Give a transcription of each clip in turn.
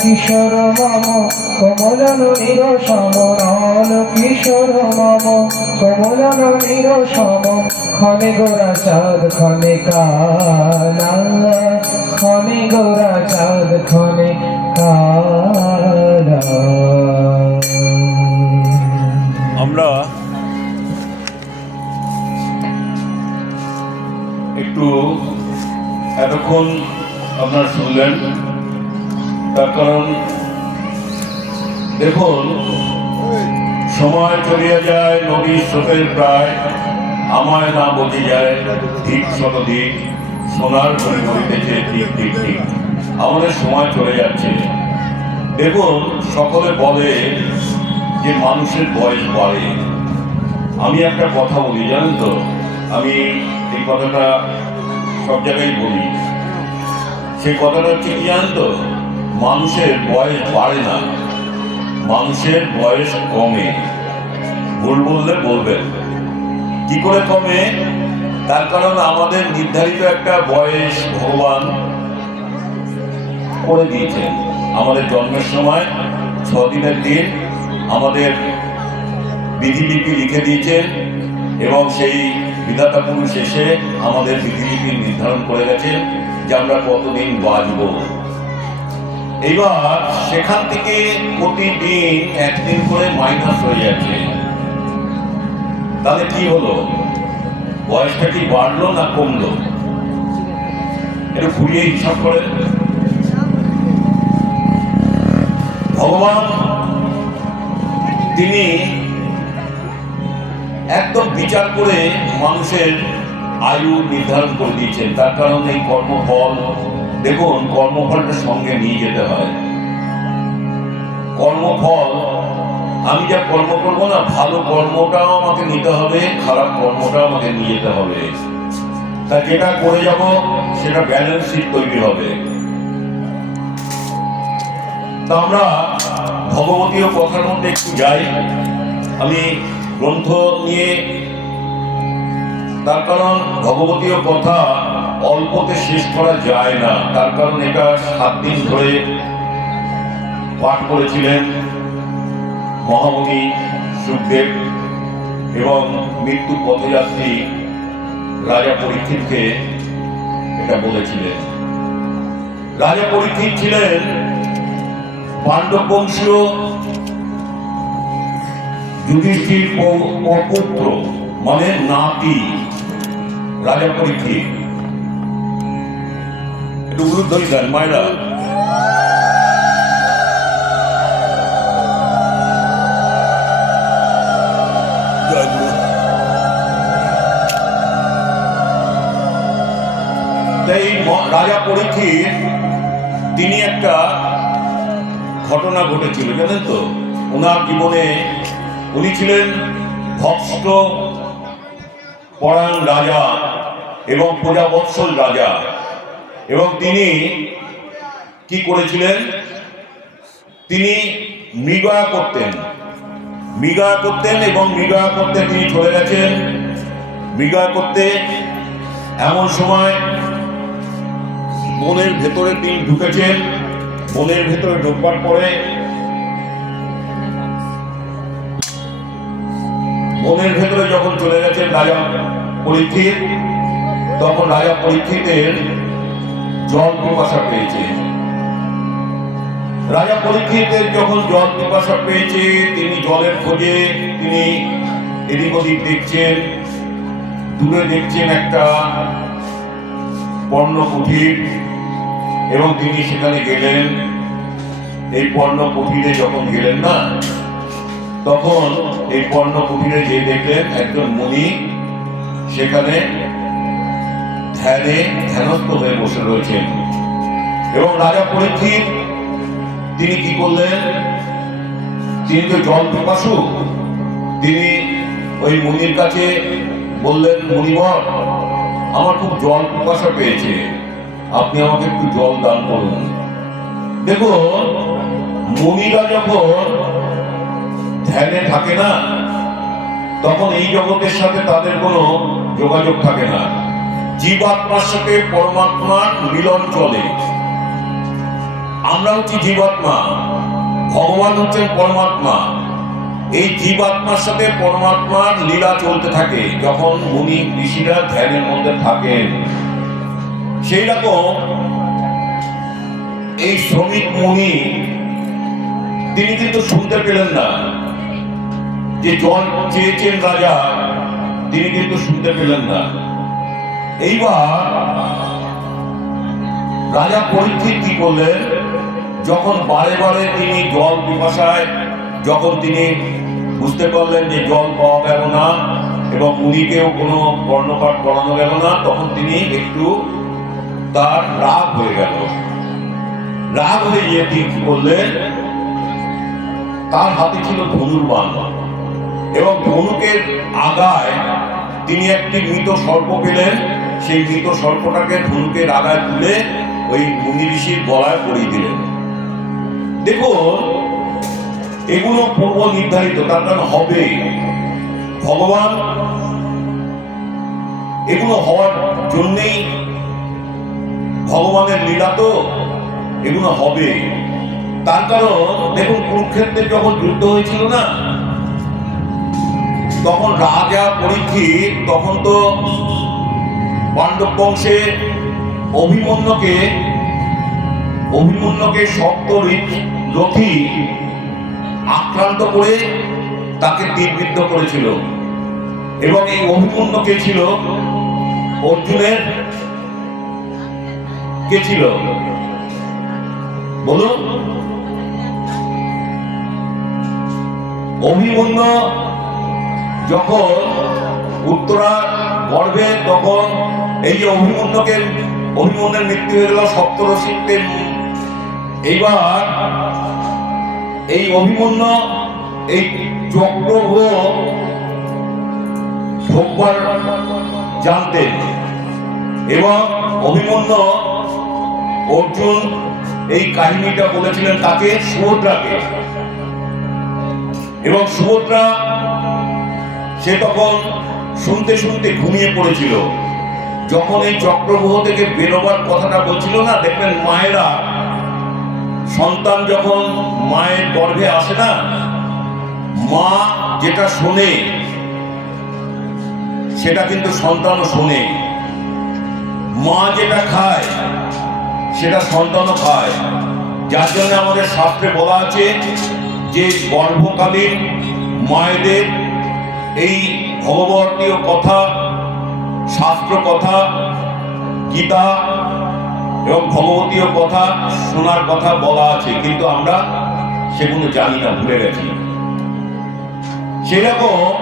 কিশোর মম কমলন নিরসম নল কিশোর মম কমলন নিরসম ক্ষণে গোরা চাঁদ ক্ষণে কালা ক্ষণে গোরা চাঁদ ক্ষণে কালা। আমরা একটু এতক্ষণ আপনারা শুনলেন, তার কারণ দেখুন সময় চলিয়া যায় নদীর স্রোতের প্রায়, আমায় না বলি যায় ঠিক শতদিক, সোনার ঘড়ি ঘড়িতেছে ঠিক ঠিক ঠিক, আমাদের সময় চলে যাচ্ছে। দেখুন সকলে বলে যে মানুষের বয়স বাড়ে। আমি একটা কথা বলি জানেন তো, আমি এই কথাটা সব জায়গায় বলি, সেই কথাটা হচ্ছে কি জানেন তো, মানুষের বয়স বাড়ে না, মানুষের বয়স কমে। ভুল বললে বলবেন, কি করে কমে? তার কারণ আমাদের নির্ধারিত একটা বয়স ভগবান করে দিয়েছেন। আমাদের জন্মের সময় 6 দিনের দিন আমাদের বিধিলিপি লিখে দিয়েছেন, এবং সেই বিধাতা পুরুষ এসে আমাদের বিধিলিপি নির্ধারণ করে গেছেন যে আমরা কতদিন বাঁচব। এবার সেখান থেকে প্রতিদিন একদিন করে মাইনাস হয়ে যাচ্ছে। তাহলে কি হলো? বয়সটা কি বাড়লো না কমলো? একটু ঘুরিয়ে হিসাব করে। ভগবান তিনি একদম বিচার করে মানুষের আয়ু নির্ধারণ করে দিয়েছেন। তার কারণ এই কর্মফল, দেখুন কর্মফলটা সঙ্গে নিয়ে যেতে হয়। কর্মফল আমি যা কর্ম করবো না, ভালো কর্মটাও আমাকে নিতে হবে, খারাপ কর্মটাও আমাকে নিয়ে যেতে হবে। তা যেটা করে যাব সেটা ব্যালেন্স শিট তৈরি হবে। তা আমরা ভগবতীয় কথার মধ্যে একটু যাই। আমি গ্রন্থ নিয়ে, তার কারণ ভগবতীয় কথা অল্পতে শেষ করা যায় না। তার কারণ এটা 7 দিন ধরে পাঠ করেছিলেন মহামুনি সুখদেব, এবং মৃত্যু পথযাত্রী রাজা পরীক্ষিতকে এটা বলেছিলেন। রাজা পরীক্ষিত ছিলেন পাণ্ডব বংশীয় যুধিষ্ঠির অপুত্র, মানে নাতি রাজা পরীক্ষিত। একটু উলুধ্বনি দেন মায়েরা। এই রাজা পরীক্ষিত তিনি একটা ঘটনা ঘটেছিল জানেন তো ওনার জীবনে। উনি ছিলেন ভক্ত পরায়ণ রাজা এবং প্রজাবৎসল রাজা, এবং তিনি কি করেছিলেন? তিনি মৃগয়া করতেন এবং মৃগয়া করতে তিনি চলে গেছেন। মৃগয়া করতে এমন সময় বনের ভেতরে তিনি ঢুকেছেন। বনের ভেতরে ঢুকবার পরে বনের ভেতরে যখন চলে গেছেন রাজা পরীক্ষিত, তখন রাজা পরীক্ষিতের জল পিপাসা পেয়েছে। রাজা পরীক্ষিতের যখন জল পিপাসা পেয়েছে, তিনি জলের খোঁজে তিনি এদিক ওদিক দেখছেন। দূরে দেখছেন একটা পর্ণ কুঠির, এবং তিনি সেখানে গেলেন। এই পর্ণ কুঠিরে যখন গেলেন না, তখন এই পর্ণ কুঠিরে যে দেখলেন একজন মুনি সেখানে ধ্যানস্থ হয়ে বসে রয়েছেন। এবং রাজা পরীক্ষিত তিনি কি করলেন? তিনি তো জল পিপাসু, তিনি ওই মুনির কাছে বললেন, মুনিবর আমার খুব জল পিপাসা পেয়েছে, আপনি আমাকে একটু জল দান করুন। দেখুন মুনিরা যখন ধ্যানে থাকে না, তখন এই জগতের সাথে তাদের কোনো যোগাযোগ থাকে না। জীবাত্মার সাথে পরমাত্মার মিলন চলে। আমরা হচ্ছি জীবাত্মা, ভগবান হচ্ছেন পরমাত্মা। এই জীবাত্মার সাথে পরমাত্মার লীলা চলতে থাকে যখন মুনি ঋষিরা ধ্যানের মধ্যে থাকেন। সেই রকম এই শ্রমিক মুনি তিনি কিন্তু শুনতে পেলেন না যে জল চেয়েছেন রাজা, তিনি কিন্তু শুনতে পেলেন না। এইবার রাজা পরীক্ষিত কি করলেন, যখন বারে বারে তিনি জল পিপাসায় যখন তিনি বুঝতে পারলেন যে জল পাওয়া গেল না এবং মুনিকেও কোনো কর্ণপাঠ করানো গেল না, তখন তিনি একটু তার রাগ হয়ে গেল। রাগ হয়ে গিয়ে তিনি কি করলেন, তার হাতে ছিল ধনুর্বাণ এবং ধনুকের আগায় তিনি একটি মৃত সর্প পেলেন। সেই মৃত সর্পটাকে ধনুকের আগায় তুলে ওই মুনি ঋষির গলায় পরিয়ে দিলেন। দেখুন, এগুলো পূর্ব নির্ধারিত, তার কারণ হবে ভগবান এগুলো হওয়ার জন্যেই ভগবানের লীলা, তো এগুলো হবে। তার কারণ দেখুন, কুরুক্ষেত্রে যখন যুদ্ধ হয়েছিল না, তখন রাজা পরীক্ষিত তখন তো পাণ্ডব বংশে অভিমন্যুকে সপ্ত রথী আক্রান্ত করে তাকে তীরবিদ্ধ করেছিল। এবং এই অভিমন্যু কে ছিল? অর্জুনের কে ছিল বলুন? অভিমন্যু যখন উত্তরা গর্ভে, তখন এই যে অভিমন্যুর মৃত্যু হয়ে গেল সপ্তর্ষিতে। এইবার এই অভিমন্যু এই চক্রগ্রহ ভোগবার জানতেন এবং অভিমন্যু অর্জুন এই কাহিনীটা বলেছিলেন তাকে, সুভদ্রাকে। এবং সুভদ্রা সে তখন শুনতে শুনতে ঘুমিয়ে পড়েছিল। যখন এই চক্রগ্রহ থেকে বেরোবার কথাটা বলছিল না, দেখবেন মায়েরা সন্তান যখন মায়ের গর্ভে আসে না, মা যেটা শোনে সেটা কিন্তু সন্তানও শোনে। মা যেটা খায় সেটা সন্তানও খায়। যার জন্য আমাদের শাস্ত্রে বলা আছে যে গর্ভকালীন মায়েদের এই ভগবতীয় কথা, শাস্ত্র কথা, গীতা এবং ভগবতীয় কথা শোনার কথা বলা আছে, কিন্তু আমরা সেগুলো জানি না, ভুলে গেছি। সেরকম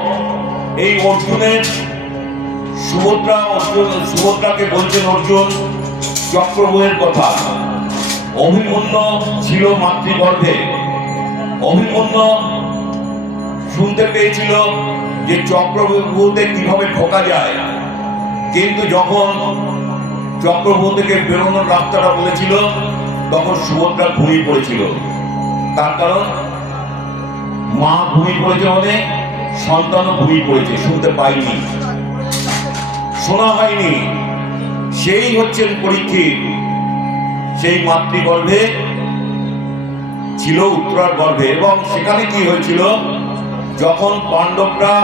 এই অর্জুনের সুভদ্রাকে বলছেন অর্জুন চক্রব্যূহের কথা। অভিমন্যু ছিল মাতৃগর্ভে। অভিমন্যু শুনতে পেয়েছিল যে চক্রব্যূহতে কিভাবে ঢোকা যায়, কিন্তু যখন চক্রব্যূহ থেকে বেরোনোর রাস্তাটা বলেছিল তখন সুভদ্রা ঘুমিয়ে পড়েছিল। তার কারণ মা ঘুমিয়ে পড়েছে, মানে সন্তানও ঘুমিয়ে পড়েছে, শুনতে পাইনি, শোনা হয়নি। সেই হচ্ছেন পরীক্ষিত। সেই মাতৃগর্ভে ছিল, উত্তরার গর্ভে। এবং সেখানে কি হয়েছিল, যখন পাণ্ডবরা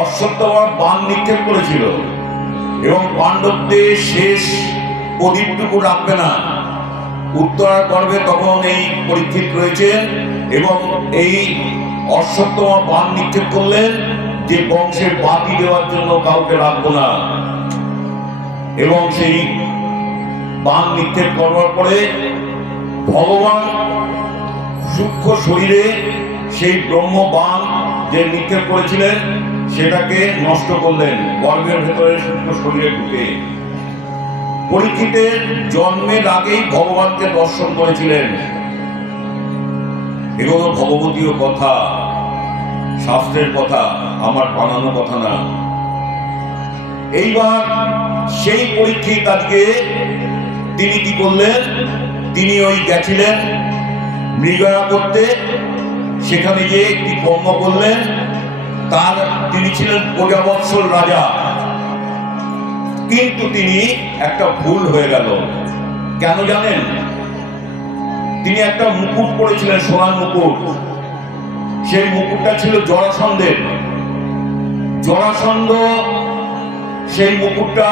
অশ্বত্থমা বাণ নিক্ষেপ করেছিল এবং পাণ্ডবদের শেষ প্রদীপটুকু রাখবে না, উত্তরার গর্ভে তখন এই পরীক্ষিত রয়েছেন এবং এই অশ্বত্থমা বাণ নিক্ষেপ করলেন যে বংশের বাতি দেওয়ার জন্য কাউকে রাখবো না। এবং সেই বাণ নিক্ষেপ করবার পরে ভগবান সূক্ষ্ম শরীরে সেই ব্রহ্ম বাণ যে নিক্ষেপ করেছিলেন সেটাকে নষ্ট করলেন গর্ভের ভেতরে সূক্ষ্ম শরীরে ঢুকে। পরীক্ষিতের জন্মের আগেই ভগবানকে দর্শন করেছিলেন। এগুলো ভগবতীয় কথা, শাস্ত্রের কথা, আমার বানানো কথা না। এইবার সেই পরীক্ষিত আজকে তিনি কি করলেন, তিনি ওই গেছিলেন মৃগয়া করতে, সেখানে গিয়ে একটি কর্ম করলেন। তিনি ছিলেন প্রজাবৎসল রাজা, কিন্তু তিনি একটা ভুল হয়ে গেল। কেন জানেন? তিনি একটা মুকুট পরেছিলেন, সোনার মুকুট। সেই মুকুটটা ছিল জরাসন্ধের। জরাসন্ধ সেই মুকুটটা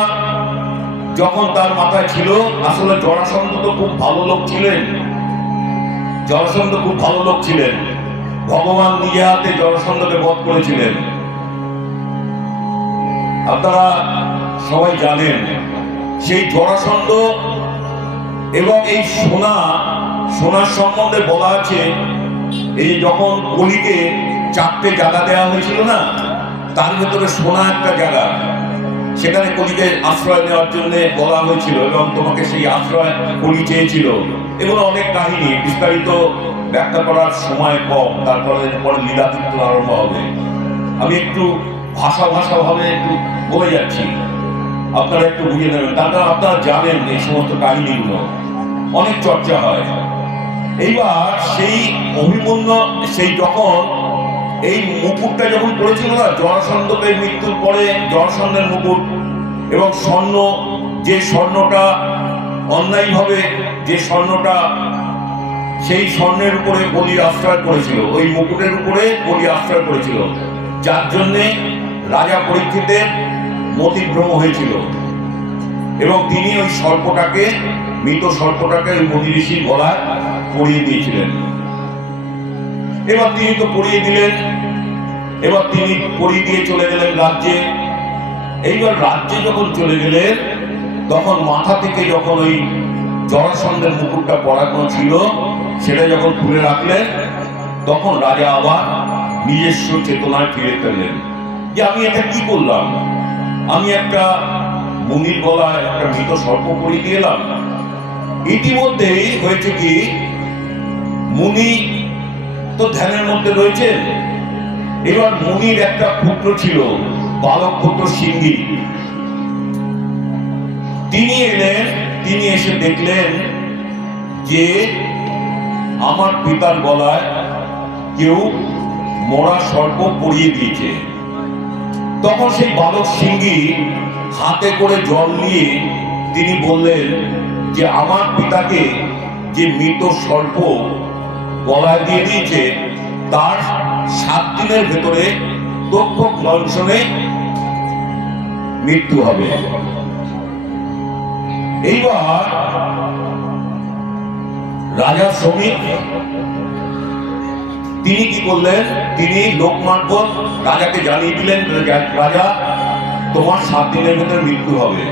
যখন তার মাথায় ছিল, আসলে জরাসন্ধ তো খুব ভালো লোক ছিলেন। জরাসন্ধ খুব ভালো লোক ছিলেন। ভগবান নিজে হাতে জরাসন্ধকে বধ করেছিলেন। আপনারা সবাই জানেন সেই জরাসন্ধ এবং এই সোনার সম্বন্ধে বলা আছে, এই যখন কলিকে 4টে জায়গা দেওয়া হয়েছিল না, তার ভেতরে সোনা একটা জায়গা, সেখানে কলিকে আশ্রয় নেওয়ার জন্য বলা হয়েছিল এবং তোমাকে সেই আশ্রয় কলি চেয়েছিল। এগুলো অনেক কাহিনী, বিস্তারিত ব্যাখ্যা করার সময় কম, তারপরে লীলা কীর্তন আরম্ভ হবে। আমি একটু ভাষাভাবে একটু বলে যাচ্ছি, আপনারা একটু বুঝে নেবেন। তারপর আপনারা জানেন এই সমস্ত কাহিনীগুলো অনেক চর্চা হয়। এইবার সেই অভিমন্যু, সেই যখন এই মুকুটটা যখন পড়েছিল না, জরাসন্ধকে মৃত্যুর পরে জরাসন্ধের মুকুট এবং স্বর্ণ, যে স্বর্ণটা অন্যায়ভাবে, যে স্বর্ণটা, সেই স্বর্ণের উপরে বলি আশ্রয় করেছিল, ওই মুকুটের উপরে বলি আশ্রয় করেছিল, যার জন্যে রাজা পরীক্ষিতের মতিভ্রম হয়েছিল এবং তিনি ওই সর্পটাকে, মৃত সর্পটাকে ওই মুনি ঋষির গলায় পরিয়ে দিয়েছিলেন। এবার তিনি তো পরিয়ে দিলেন, এবার তিনি পরিয়ে দিয়ে চলে গেলেন রাজ্যে। এইবার রাজ্যে যখন চলে গেলেন, তখন মাথা থেকে যখন ওই জরাসন্ধের মুকুটটা পরানো ছিল, সেটা যখন খুলে রাখলেন, তখন রাজা আবার নিজস্ব চেতনায় ফিরে পেলেন যে আমি এটা কি করলাম, আমি একটা মুনির গলায় একটা মৃত সর্প পরিয়ে দিয়ে এলাম। ইতিমধ্যেই হয়েছে কি, মুনি তো ধ্যানের মধ্যে রয়েছে। এবার মুনির একটা পুত্র ছিল, বালক পুত্র সিংহী। তিনি এলেন, তিনি এসে দেখলেন যে আমার পিতার গলায় কেউ মরা সর্প পরিয়ে দিয়েছে। তখন সেই বালক সিংহী হাতে করে জল নিয়ে তিনি বললেন যে আমার পিতাকে যে মৃত সর্প গলায় দিয়ে দিয়েছে, তার 7 দিনের ভেতরে তক্ষক দংশনে মৃত্যু হবে। এইবার রাজা শ্রমিক তিনি কি করলেন, তিনি লোক মারফত রাজাকে জানিয়ে দিলেন, রাজা তোমার 7 দিনের ভেতরে মৃত্যু হবে।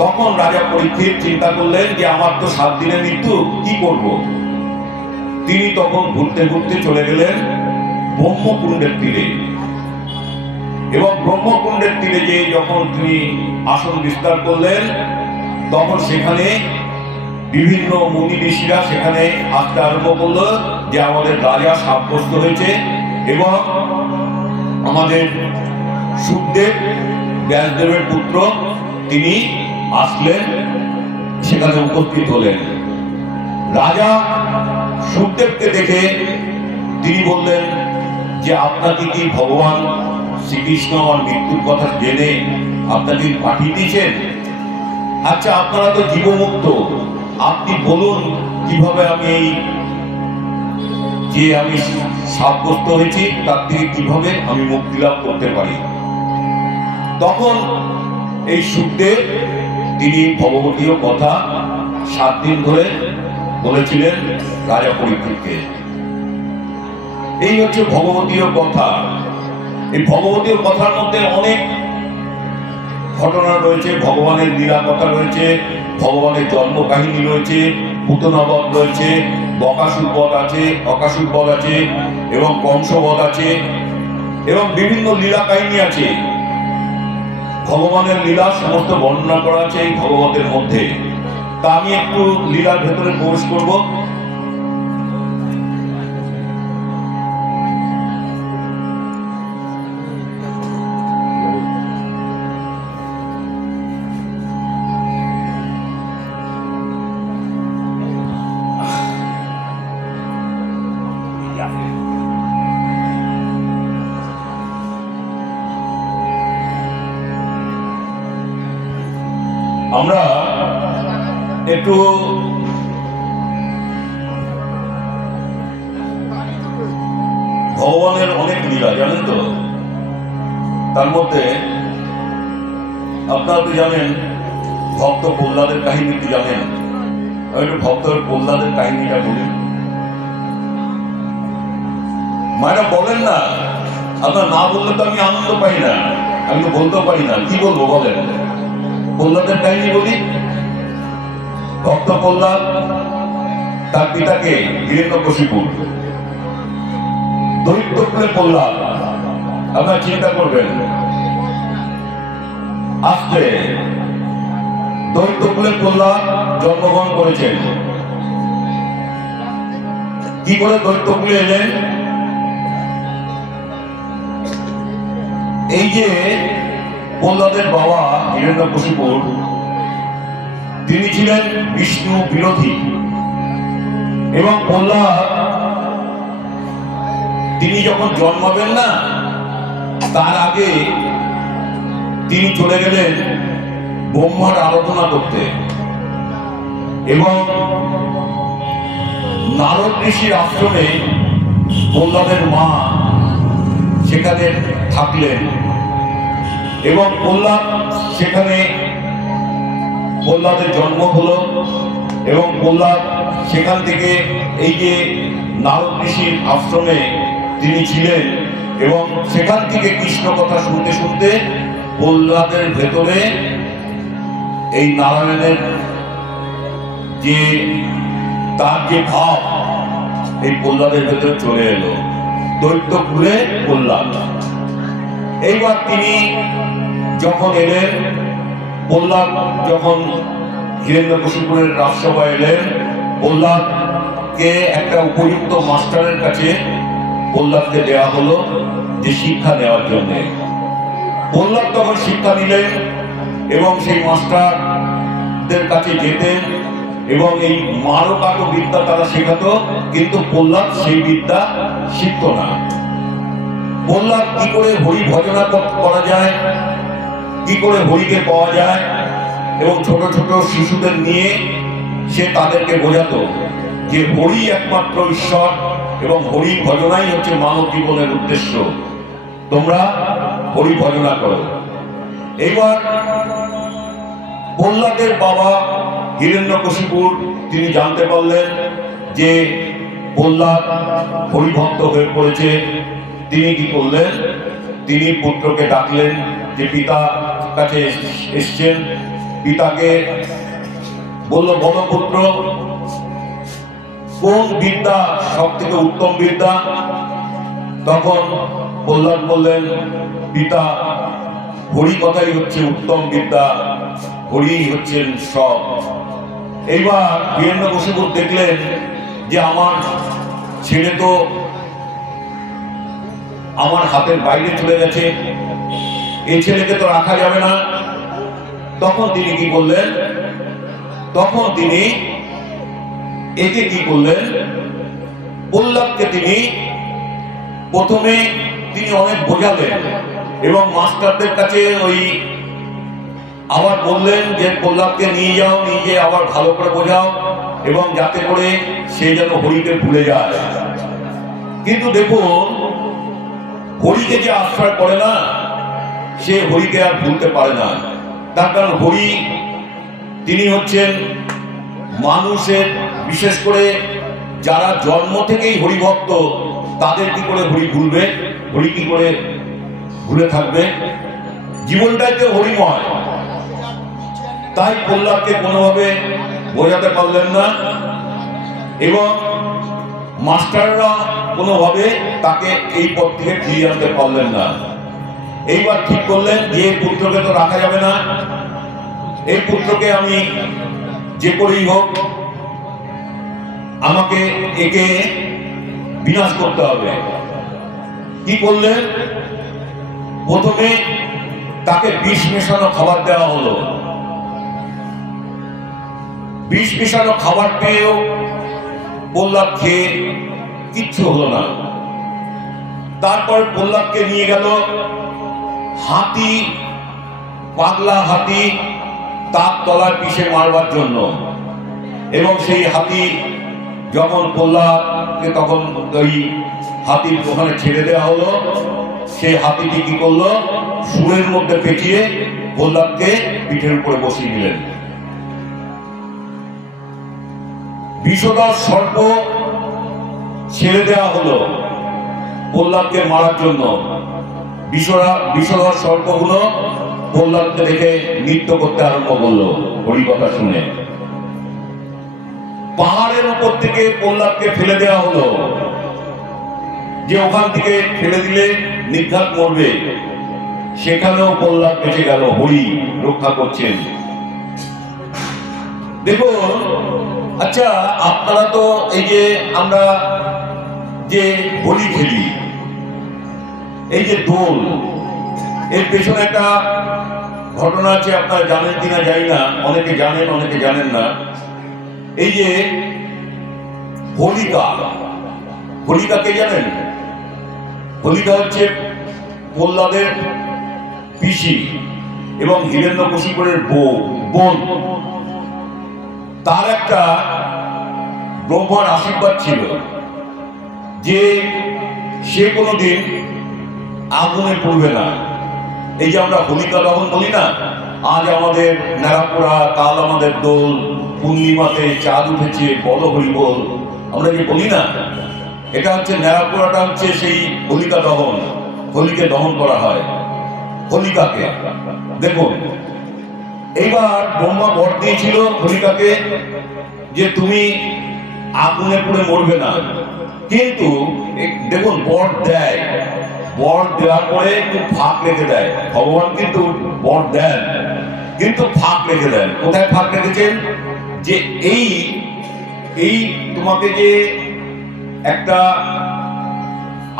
তখন রাজা পরীক্ষিত চিন্তা করলেন যে আমার তো 7 দিনের মৃত্যু, কি করব। তিনি তখন ঘুরতে ঘুরতে চলে গেলেন ব্রহ্মকুণ্ডের তীরে, এবং ব্রহ্মকুণ্ডের তীরে যে যখন তিনি আসন বিস্তার করলেন, তখন সেখানে বিভিন্ন মুনি ঋষিরা সেখানে আসতে আরম্ভ করলো যে আমাদের রাজা সাব্যস্ত হয়েছে, এবং আমাদের সুখদেব ব্যাসদেবের পুত্র তিনি আসলেন, সেখানে উপস্থিত হলেন। রাজা সুখদেবকে দেখে তিনি বললেন যে আপনাকে কি ভগবান শ্রীকৃষ্ণ আমার মৃত্যুর কথা জেনে আপনাকে পাঠিয়ে দিয়েছেন? আচ্ছা, আপনারা তো জীবমুক্ত, আপনি বলুন কিভাবে আমি এই যে আমি সাব্যস্ত হয়েছি তার থেকে কিভাবে আমি মুক্তি লাভ করতে পারি। তখন এই সুখদেব তিনি ভগবতীয় কথা 7 দিন ধরে বলেছিলেন রাজা পরীক্ষিতকে। এই হচ্ছে ভগবতীয় কথা। এই ভগবতীয় কথার মধ্যে অনেক ঘটনা রয়েছে, ভগবানের লীলা কথা রয়েছে, ভগবানের জন্ম কাহিনী রয়েছে, পুতনাবধ রয়েছে, বকাসুর বধ আছে, অকাসুর বধ আছে, এবং কংসবধ আছে, এবং বিভিন্ন লীলা কাহিনী আছে। ভগবানের লীলা সমস্ত বর্ণনা করা আছে এই ভগবতের মধ্যে। তা আমি একটু লীলার ভেতরে প্রবেশ করব। আমরা একটু ভগবানের অনেক লীলা জানেন তো। তার মধ্যে আপনারা তো জানেন ভক্ত প্রহ্লাদের কাহিনী কি জানেন? আমি একটু ভক্ত প্রহ্লাদের কাহিনীটা বলি। মায়েরা বলেন না, আপনার না বললে তো আমি আনন্দ পাই না, আমি তো বলতেও পারি না, কি বলবো বলেন? প্রহ্লাদের কাহিনী বলি। ভক্ত প্রহ্লাদ তার পিতাকে হিরণ্যকশিপু, দৈত্যকুলে প্রহ্লাদ, আপনারা চিন্তা করবেন, আজকে দৈত্যকুলে প্রহ্লাদ জন্মগ্রহণ করেছেন। কি করে দৈত্যকুলে এলেন? এই যে প্রহ্লাদের বাবা হিরণ্যকশিপু, তিনি ছিলেন বিষ্ণু বিরোধী, এবং প্রহ্লাদ তিনি যখন জন্মাবেন না তার আগে তিনি চলে গেলেন ব্রহ্মার আরাধনা করতে, এবং নারদ ঋষির আশ্রমে প্রহ্লাদের মা সেখানে থাকলেন, এবং প্রহ্লাদ সেখানে প্রহ্লাদের জন্ম হলো, এবং প্রহ্লাদ সেখান থেকে এই যে নারদ ঋষির আশ্রমে তিনি ছিলেন, এবং সেখান থেকে কৃষ্ণ কথা শুনতে শুনতে প্রহ্লাদের ভেতরে এই নারায়ণের যে তার যে ভাব এই প্রহ্লাদের ভেতরে চলে এলো। দৈত্যকুলে প্রহ্লাদ। এইবার তিনি যখন এলেন, প্রহ্লাদ যখন হিরণ্যকশিপুরের রাজসভায় এলেন, প্রহ্লাদকে একটা উপযুক্ত মাস্টারের কাছে প্রহ্লাদকে দেওয়া হলো যে শিক্ষা দেওয়ার জন্য। প্রহ্লাদ তখন শিক্ষা নিলেন এবং সেই মাস্টারদের কাছে যেতেন, এবং এই মারকাটো বিদ্যা তারা শেখাতো, কিন্তু প্রহ্লাদ সেই বিদ্যা শিখত না। প্রহ্লাদ কি করে হরি ভজনা করা যায়, কি করে হরিকে পাওয়া যায়, এবং ছোট ছোট শিশুদের নিয়ে সে তাদেরকে বোঝাতো যে হরি একমাত্র ঈশ্বর, এবং হরি ভজনাই হচ্ছে মানব জীবনের উদ্দেশ্য, তোমরা হরি ভজনা করো। এইবার প্রহ্লাদের বাবা হিরণ্যকশিপু তিনি জানতে পারলেন যে প্রহ্লাদ হরিভক্ত হয়ে পড়েছে। তিনি কি করলেন? তিনি পুত্রকে ডাকলেন, যে পিতা কাছে এসছেন। পিতাকে বলল, বলো পুত্র, কোন বিদ্যা সব থেকে উত্তম বিদ্যা? তখন প্রহ্লাদ বললেন, পিতা, হরি কথাই হচ্ছে উত্তম বিদ্যা, হরি হচ্ছেন সব। এইবার হিরণ্যকশিপু দেখলেন যে আমার ছেলে তো আমার হাতের বাইরে চলে গেছে, এই ছেলেকে তো রাখা যাবে না। তখন তিনি কি করলেন? তখন তিনি একে কি করলেন? প্রহ্লাদকে তিনি প্রথমে তিনি অনেক বোঝালেন, এবং মাস্টারদের কাছে ওই আবার বললেন যে প্রহ্লাদকে নিয়ে যাও, নিয়ে গিয়ে আবার ভালো করে বোঝাও, এবং যাতে করে সে যেন হরিকে ভুলে যায়। কিন্তু দেখুন, হরিকে যে আশ্রয় করে না, সে হরিকে আর ভুলতে পারে না। তার কারণ হরি তিনি হচ্ছেন মানুষের, বিশেষ করে যারা জন্ম থেকেই হরিভক্ত, তাদের কি করে হরি ভুলবে? হরি কি করে ভুলে থাকবে? জীবনটাই তো হরিময়। তাই প্রহ্লাদকে কোনোভাবে বোঝাতে পারলেন না, এবং মাস্টাররা কোনোভাবে তাকে এই পথ থেকে ফিরিয়ে আনতে পারলেন না। এইবার ঠিক করলেন যে পুত্রকে তো রাখা যাবে না, এই পুত্রকে আমি যে করেই হোক আমাকে একে বিনাশ করতে হবে। কি করলেন? প্রথমে তাকে বিষ মেশানো খাবার দেওয়া হলো। বিষ মেশানো খাবার পেয়েও প্রহ্লাদ খেয়ে কিচ্ছু হলো না। তারপর প্রহ্লাদকে নিয়ে গেল হাতি, পাগলা হাতি, তার তলায় পিষে মারবার জন্য। এবং সেই হাতি যখন প্রহ্লাদকে তখন ওই হাতির ওখানে ছেড়ে দেওয়া হলো, সেই হাতিটি কি করলো, সুরের মধ্যে পেঁচিয়ে প্রহ্লাদকে পিঠের উপরে বসিয়ে দিলেন। বিষধর সর্প ছেড়ে দেওয়া হলো প্রহ্লাদকে মারার জন্য। বিষধর সর্পগুলো প্রহ্লাদকে দেখে নৃত্য করতে আরম্ভ করলো হরিকথা শুনে। পাহাড়ের উপর থেকে প্রহ্লাদকে ফেলে দেওয়া হলো, যে ওখান থেকে ফেলে দিলে নির্ঘাত মরবে। সেখানেও প্রহ্লাদ বেঁচে গেল, হরি রক্ষা করছেন। দেখুন, আচ্ছা আপনারা তো এই যে আমরা যে হোলি খেলি, এই যে দোল, এর পেছনে একটা ঘটনা আছে, আপনারা জানেন কিনা জানি না, অনেকে জানেন অনেকে জানেন না। এই যে হোলিকা, হোলিকা কে জানেন? হোলিকা হচ্ছে প্রহ্লাদের পিসি এবং হিরণ্যকশিপুরের বোন। তার একটা ব্রহ্মার আশীর্বাদ ছিল যে সে কোনোদিন আগুনে পড়বে না। এই যে আমরা হোলিকা দহন বলি না, আজ আমাদের ন্যাড়াপোড়া, কাল আমাদের দোল, পূর্ণিমাতে চাঁদ উঠেছে, বড় হরি বল, আমরা যে বলি না, এটা হচ্ছে ন্যাড়াপোড়াটা হচ্ছে সেই হোলিকা দহন। হোলিকে দহন করা হয়, হোলিকাকে। দেখুন, এইবার ব্রহ্মা বর দিয়েছিল হোলিকাকে যে তুমি আগুনে পুড়ে মরবে না। কিন্তু দেখুন, বর দেয়, বর দেওয়ার পরে একটু ফাঁক রেখে দেয়। ভগবান কিন্তু বর দেন, কিন্তু ফাঁক রেখে দেন। কোথায় ফাঁক রেখেছেন? যে এই তোমাকে যে একটা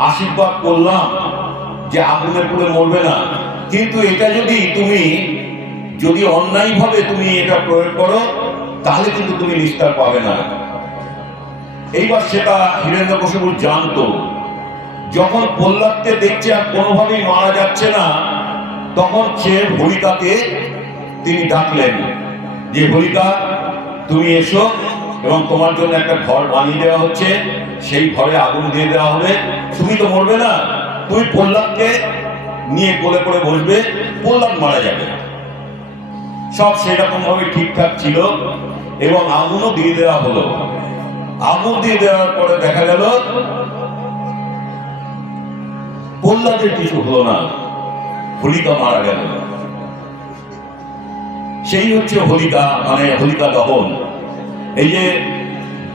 আশীর্বাদ করলাম যে আগুনে পুড়ে মরবে না, কিন্তু এটা যদি অন্যায়ভাবে তুমি এটা প্রয়োগ করো, তাহলে কিন্তু তুমি নিস্তার পাবে না। এইবার সেটা হিরণ্যকশিপু জানতো। যখন প্রহ্লাদকে দেখছে আর কোনোভাবেই মারা যাচ্ছে না, তখন সে হোলিকাকে তিনি ডাকলেন যে হোলিকা, তুমি এসো এবং তোমার জন্য একটা ঘর বানিয়ে দেওয়া হচ্ছে, সেই ঘরে আগুন দিয়ে দেওয়া হবে। তুমি তো মরবে না, তুমি প্রহ্লাদকে নিয়ে কোলে করে বসবে, প্রহ্লাদ মারা যাবে। সব সেরকম ভাবে ঠিকঠাক ছিল এবং আগুনও দিয়ে দেওয়া হলো। আগুন দিয়ে দেওয়ার পরে দেখা গেল প্রহ্লাদের কিছু হলো না, হোলিকা মারা গেল। সেই হচ্ছে হোলিকা, মানে হোলিকা দহন। এই যে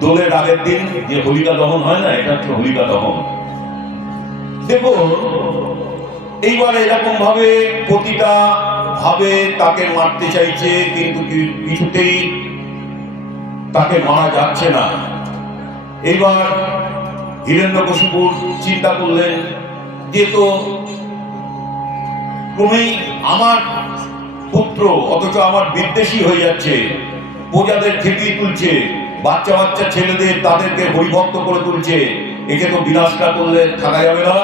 দোলের আগের দিন যে হোলিকা দহন হয় না, এটা হচ্ছে হোলিকা দহন। দেখুন, এইবার এরকম ভাবে প্রতিটা ভাবে তাকে মারতে চাইছে, কিন্তু কিছুতেই তাকে মারা যাচ্ছে না। এইবার হিরণ্যকশিপু চিন্তা করলেন যে তো ক্রমেই আমার পুত্র, অথচ আমার বিদ্বেষী হয়ে যাচ্ছে, প্রজাদের খেপিয়ে তুলছে, বাচ্চা বাচ্চা ছেলেদের তাদেরকে হরিভক্ত করে তুলছে, একে তো বিনাশ না করলে থাকা যাবে না।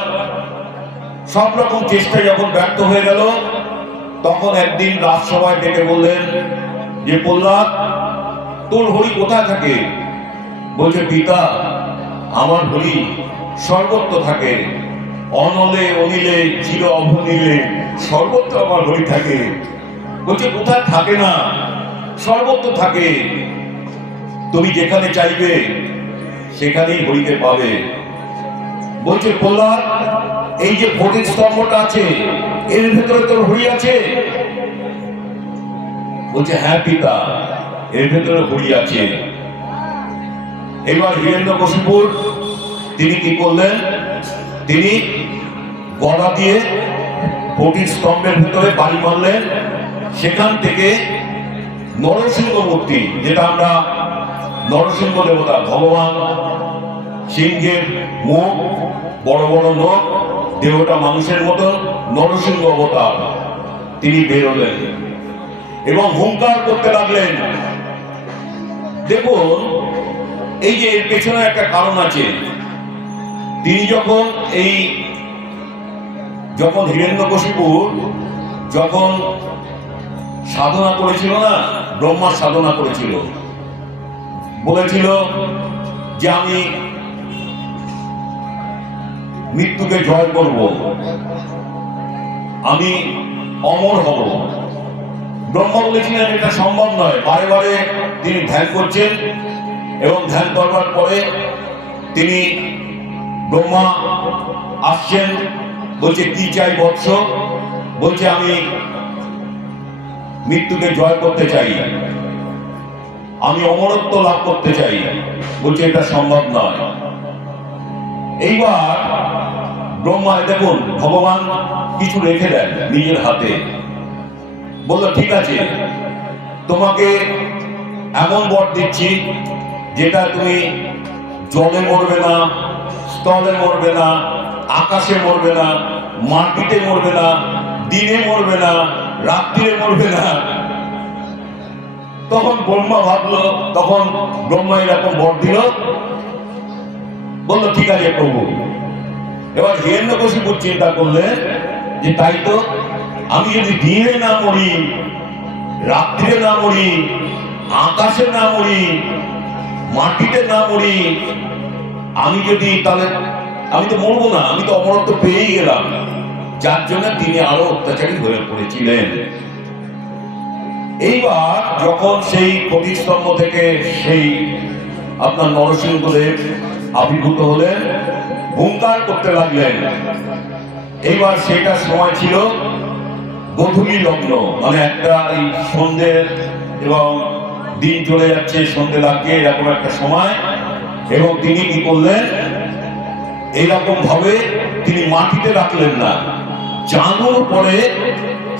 সব রকম চেষ্টা যখন ব্যর্থ হয়ে গেল, তখন একদিন রাজসভায় ডেকে বললেন যে প্রহ্লাদ, তোর হরি কোথায় থাকে? বলছে, পিতা, আমার হরি সর্বত্র থাকে, অনলে অনিলে চির অভনিলে সর্বত্র আমার হরি থাকে। বলছে, কোথায় থাকে না? সর্বত্র থাকে, তুমি যেখানে চাইবে সেখানেই হরিকে পাবে। বলছে, প্রহ্লাদ, এই যে ফটিক স্তম্ভটা আছে, এর ভেতরে তোর হরি আছে? বলছে, হ্যাঁ পিতা, এর ভেতরে হরি আছে। এবার হিরণ্যকশিপুর তিনি কি করলেন? তিনি গলা দিয়ে ফটিক স্তম্ভের ভেতরে বাড়ি মারলেন। সেখান থেকে নরসিংহ মূর্তি, যেটা আমরা নরসিংহ দেবতা, ভগবান, সিংহের মুখ, বড় বড় নখ, দেহটা মানুষের মতো, নরসিংহ অবতার, তিনি বেরোলেন এবং হুঙ্কার করতে লাগলেন। দেখুন, এই যে এর পেছনে একটা কারণ আছে। তিনি যখন হিরণ্যকশিপু যখন সাধনা করেছিল না, ব্রহ্মা সাধনা করেছিল, বলেছিল যে আমি মৃত্যুকে জয় করব, আমি অমর হব। ব্রহ্মা বলেছিলেন এটা সম্ভব নয়। বারে বারে তিনি ধ্যান করছেন এবং ধ্যান করবার পরে তিনি ব্রহ্মা আসছেন, বলছে কি চাই বৎস? বলছে আমি মৃত্যুকে জয় করতে চাই, আমি অমরত্ব লাভ করতে চাই। বলছে এটা সম্ভব নয়। এইবার ব্রহ্মা দেখুন ভগবান কিছু রেখে দেন নিজের হাতে, বললো ঠিক আছে, তোমাকে এমন বর দিচ্ছি যেটা তুমি জলে মরবে না, স্থলে মরবে না, আকাশে মরবে না, মাটিতে মরবে না, দিনে মরবে না, রাত্রিরে মরবে না। তখন ব্রহ্মা ভাবলো, তখন ব্রহ্মা এরকম বর দিল, বললো ঠিক আছে প্রভু। এবার হিরণ্যকশিপু চিন্তা করলেন যে তাই তো, আমি যদি দিনে না মরি, রাত্রিরে না মরি, আকাশে না মরি, মাটিতে না মরি, আমি যদি তাহলে আমি তো মরবো না, আমি তো অমরত্ব পেয়েই গেলাম। যার জন্য তিনি আরো অত্যাচারী হয়ে পড়েছিলেন। এইবার যখন সেই প্রতিস্তম্ভ থেকে সেই আপনার নরসিংহদেব আবির্ভূত হলেন, হুঙ্কার করতে লাগলেন। এইবার সেটা সময় ছিল গধূলি লগ্ন, মানে একটা এই সন্ধ্যে এবং দিন চলে যাচ্ছে, সন্ধ্যে লাগছে, এরকম একটা সময়। এবং তিনি কি করলেন, এইরকম ভাবে তিনি মাটিতে রাখলেন না, চাঁদুর পরে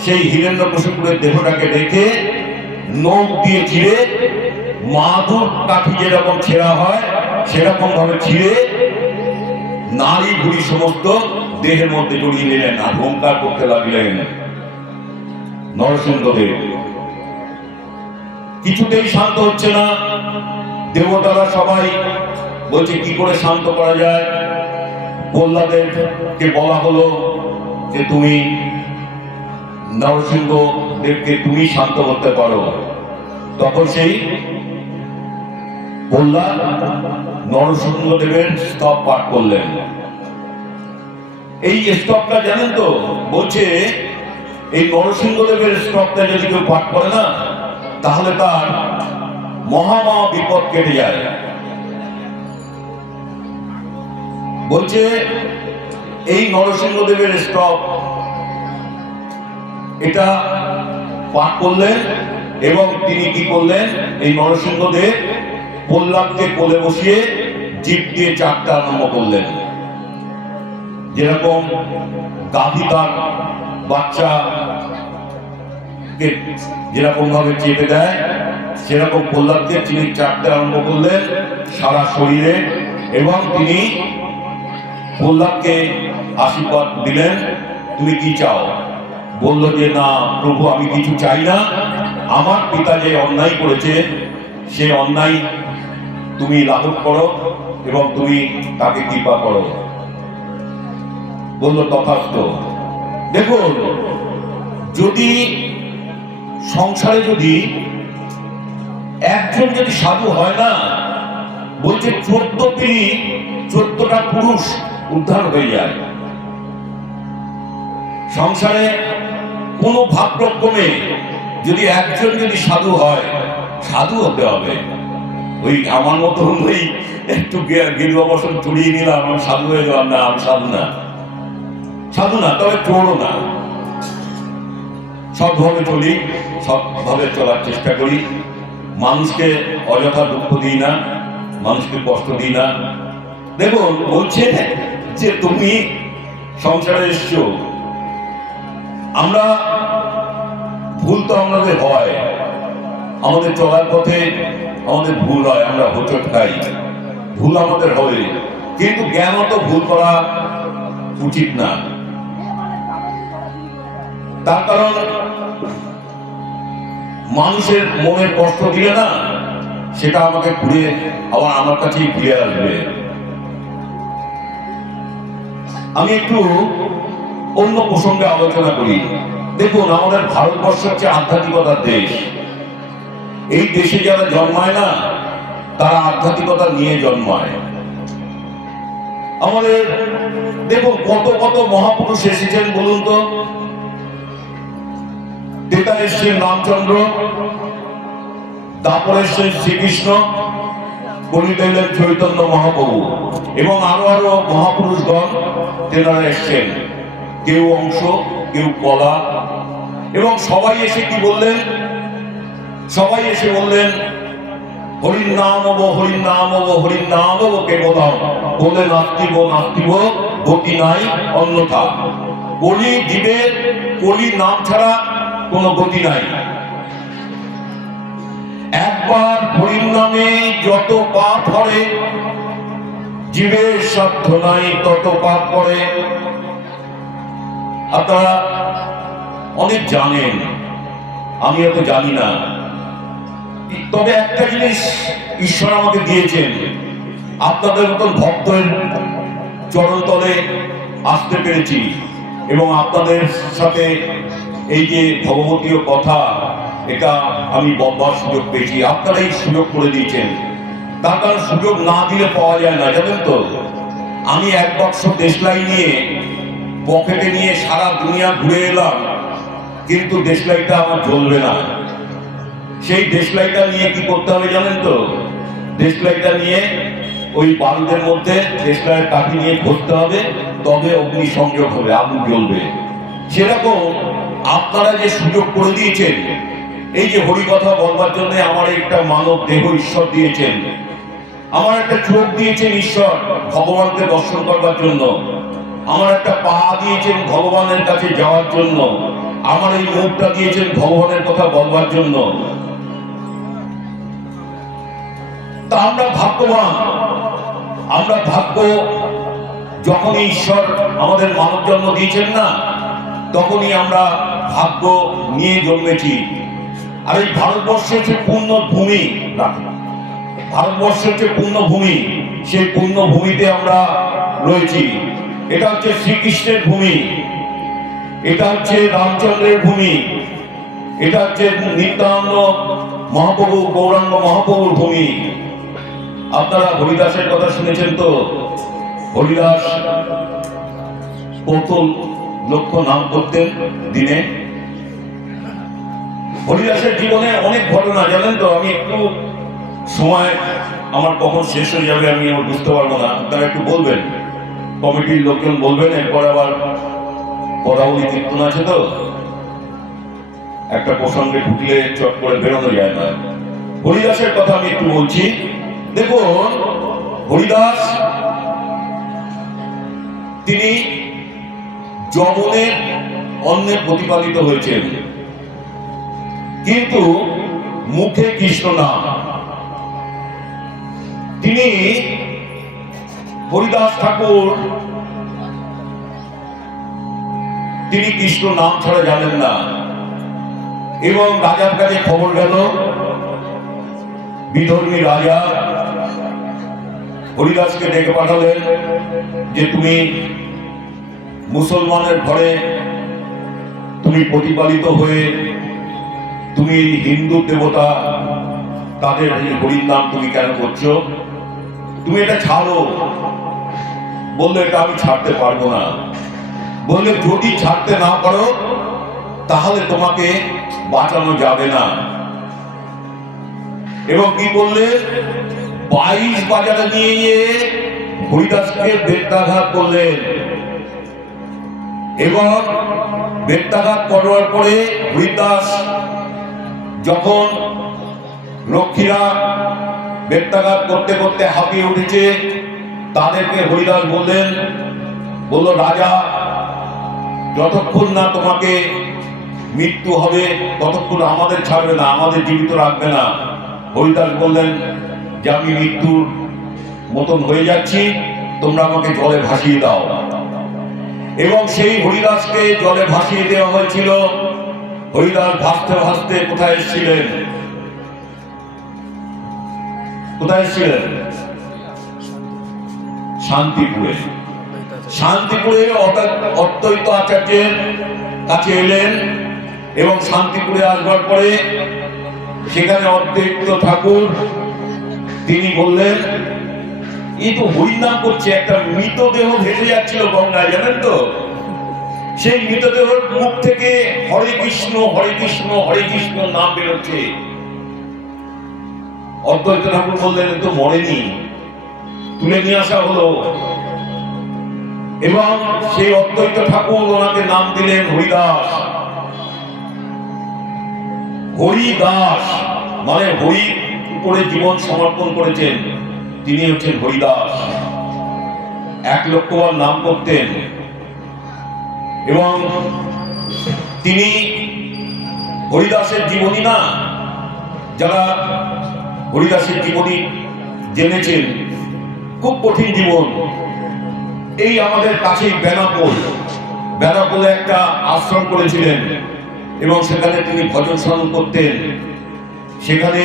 সেই হিরণ্যকশিপুরের দেহটাকে রেখে নখ দিয়ে চিড়ে, মাদুর কাঠি যেরকম ছেঁড়া হয় সেরকম ভাবে ছিঁড়ে নারী ভুড়ি সমস্ত দেহের মধ্যে জড়িয়ে নিলেন আর হুঙ্কার করতে লাগলেন নরসিংহদেব। কিছুতেই শান্ত হচ্ছে না। দেবতারা সবাই বলছে কি করে শান্ত করা যায়। প্রহ্লাদকে বলা হলো যে তুমি নরসিংহ দেবকে তুমি শান্ত করতে পারো। তখন সেই প্রহ্লাদ নরসিংহ দেবের স্তব পাঠ করলেন। এই স্তবটা জানেন তো, বলছে এই নরসিংহ দেবের স্তবটা যদি কেউ পাঠ করে না, তাহলে তার মহা বিপদ কেটে যায়। বলছে এই নরসিংহদেবের স্তব এটা পাঠ করলেন এবং তিনি কি করলেন, এই নরসিংহদেব প্রহ্লাদকে কোলে বসিয়ে জিভ দিয়ে চাটতে আরম্ভ করলেন। যেরকম গাভী তার বাচ্চাকে যেরকম ভাবে চেপে দেয়, সেরকম প্রহ্লাদকে তিনি চাটতে আরম্ভ করলেন সারা শরীরে। এবং তিনি প্রহ্লাদকে আশীর্বাদ দিলেন, তুমি কি চাও? বলল যে না প্রভু, আমি কিছু চাই না, আমার পিতা যে অন্যায় করেছে সে অন্যায় তুমি লাঘব করো এবং তুমি তাকে কৃপা করো। বলল তথাস্তু। দেখুন, যদি সংসারে যদি একজন যদি সাধু হয় না, বলছে 14 পিঁড়ি 14টা পুরুষ উদ্ধার হয়ে যায়। সংসারে কোনো ভাবপ্রক্রমে যদি একজন যদি সাধু হয়, সাধু হতে হবে। ওই আমার মতো ওই একটু গেরুয়া বসন চড়িয়ে নিলাম, আমি সাধু হয়ে গেলাম না, আমি সাধু না। সাধু না, তবে চোরও না। সৎভাবে চলি, সৎভাবে চলার চেষ্টা করি, মানুষকে অযথা দুঃখ দিই না, মানুষকে কষ্ট দিই না। দেখুন, বলছে যে তুমি সংসারে এসছো, আমরা ভুল তো আমাদের হয়, আমাদের চলার পথে আমাদের ভুল হয়, আমরা হোঁচট খাই, ভুল আমাদের হয়, কিন্তু জ্ঞান তো ভুল করা উচিত না। তার কারণ মানুষের মনের কষ্ট দিলে না, সেটা আমাকে ঘুরে আবার আমার কাছেই ফিরে আসবে। আমি একটু অন্য প্রসঙ্গে আলোচনা করি। দেখুন, আমাদের ভারতবর্ষ হচ্ছে আধ্যাত্মিকতার দেশ। এই দেশে যারা জন্মায় না, তারা আধ্যাত্মিকতা নিয়ে জন্মায়। আমাদের দেখুন কত কত মহাপুরুষ এসেছেন বলুন তো। তেতা এসছেন রামচন্দ্র, তারপরে এসছেন শ্রীকৃষ্ণ, কলিতে এলেন চৈতন্য মহাপ্রভু, এবং আরো আরো মহাপুরুষগণ তেনারা এসছেন, কেউ অংশ, কেউ কলা, এবং সবাই এসে কি বললেন? সবাই এসে বললেন হরির নাম হবো, হরির নাম হবো, হরির নাম হবো কেবলম, বলে নাস্তিব নাস্তিব গতি নাই অন্যথা। কলি জীবের, কলি নাম ছাড়া কোনো গতি নাই। একবার হরির নামে যত পাপ করে, জীবের সাধ্য নাই তত পাপ করে। আপনারা অনেক জানেন, আমি অত জানি না, তবে একটা জিনিস ঈশ্বর আমাকে দিয়েছেন, আপনাদের মতন ভক্তের চরণতলে আসতে পেরেছি, এবং আপনাদের সাথে এই যে ভগবতীয় কথা, এটা আমি বলবার সুযোগ পেয়েছি। আপনারা এই সুযোগ করে দিয়েছেন, তার কারণ সুযোগ না দিলে পাওয়া যায় না, জানেন তো। আমি এক বাক্স দেশলাই নিয়ে পকেটে নিয়ে সারা দুনিয়া ঘুরে এলাম, কিন্তু দেশলাইটা আমার জ্বলবে না। সেই দেশলাইটা নিয়ে কি করতে হবে জানেন তো? দেশলাইটা নিয়ে ওই বারুদের মধ্যে দেশলাইয়ের কাঠি নিয়ে ঘষতে হবে, তবে অগ্নি সংযোগ হবে, আগুন জ্বলবে। সেরকম আপনারা যে সুযোগ করে দিয়েছেন, এই যে হরি কথা বলবার জন্য আমার একটা মানব দেহ ঈশ্বর দিয়েছেন, আমার একটা চোখ দিয়েছেন ঈশ্বর ভগবানকে দর্শন করবার জন্য, আমার একটা পা দিয়েছেন ভগবানের কাছে যাওয়ার জন্য, আমার এই মুখটা দিয়েছেন ভগবানের কথা বলবার জন্য। তা আমরা ভাগ্যবান, আমরা ভাগ্য। যখনই ঈশ্বর আমাদের মানব জন্ম দিয়েছেন না, তখনই আমরা ভাগ্য নিয়ে জন্মেছি। আর এই ভারতবর্ষ হচ্ছে পুণ্যভূমি, ভারতবর্ষ হচ্ছে পুণ্যভূমি। সেই পুণ্যভূমিতে আমরা রয়েছি। এটা হচ্ছে শ্রীকৃষ্ণের ভূমি, এটা হচ্ছে রামচন্দ্রের ভূমি, এটা হচ্ছে নিত্যানন্দ মহাপ্রভু, গৌরাঙ্গ মহাপ্রভুর ভূমি। আপনারা হরিদাসের কথা শুনেছেন তো? হরিদাস কত লক্ষ নাম করতেন দিনে। হরিদাসের জীবনে অনেক ঘটনা, জানেন তো। আমি একটু সময় আমার কখন শেষ হয়ে যাবে আমি আমার বুঝতে পারবো না, তারা একটু বলবেন, কমিটির লোকজন বলবেন। এরপর আবার পদাবলী কীর্তন আছে, তো একটা প্রসঙ্গে ঢুকলে চট করে বেরোনো যায় না। হরিদাসের কথা আমি একটু বলছি। দেখুন, হরিদাস তিনি যবনের অন্নে প্রতিপালিত হয়েছেন, কিন্তু মুখে কৃষ্ণ নাম। তিনি হরিদাস ঠাকুর, তিনি কৃষ্ণ নাম ছাড়া জানেন না। এবং রাজার কাছে খবর গেল, বিধর্মী রাজা হরিদাসকে ডেকে পাঠালেন যে তুমি মুসলমানের ঘরে তুমি প্রতিপালিত হয়ে তুমি হিন্দু দেবতা তাদের হরির নাম তুমি কেন করছো? তুমি এটা ছাড়ো। বললে এটা আমি ছাড়তে পারবো না। বললে যদি ছাড়তে না পারো তাহলে তোমাকে বাঁচানো যাবে না। এবং কি বললে? 22 বাজারে নিয়ে গিয়ে হরিদাসকে বেত্রাঘাত করলেন, এবং বেত্রাঘাত করার পরে হরিদাস যখন রক্ষীরা বেত্রাঘাত করতে করতে হাঁপিয়ে উঠেছে, তাদেরকে হরিদাস বললেন, বলল রাজা যতক্ষণ না তোমাকে মৃত্যু হবে ততক্ষণ আমাদের ছাড়বে না, আমাদের জীবিত রাখবে না। হরিদাস বললেন যে আমি মৃত্যুর মতন হয়ে যাচ্ছি, তোমরা আমাকে জলে ভাসিয়ে দাও। এবং সেই হরিদাসকে জলে ভাসিয়ে দেওয়া হয়েছিল। হরিদাস ভাসতে ভাসতে কোথায় এসেছিলেন? কোথায় এসেছিলেন? শান্তিপুরে। শান্তিপুরে অদ্বৈত আচার্যের কাছে এলেন এবং শান্তিপুরে আসবার পরে সেখানে অদ্বৈত ঠাকুর তিনি বললেন, এই তো হরিনাম করছে, একটা মৃতদেহ ভেসে যাচ্ছিল গঙ্গায়, জানেন তো? সেই মৃতদেহের মুখ থেকে হরে কৃষ্ণ হরে কৃষ্ণ হরে কৃষ্ণ নাম বেরোচ্ছে। অদ্বৈত ঠাকুর বললেন, তো মরেনি, তুলে নিয়ে আসা হলো। এবং সেই অদ্বৈত ঠাকুর ওনাকে নাম দিলেন হরিদাস। হরিদাস মানে হরি উপরে জীবন সমর্পণ করেছেন, তিনি হচ্ছেন হরিদাস। 1 লক্ষবার নাম করতেন এবং তিনি হরিদাসের জীবনী না, যারা হরিদাসের জীবনী জেনেছেন, খুব কঠিন জীবন। এই আমাদের কাছেই বেনাপোলে একটা আশ্রম করেছিলেন এবং সেখানে তিনি ভজন সাধন করতেন। সেখানে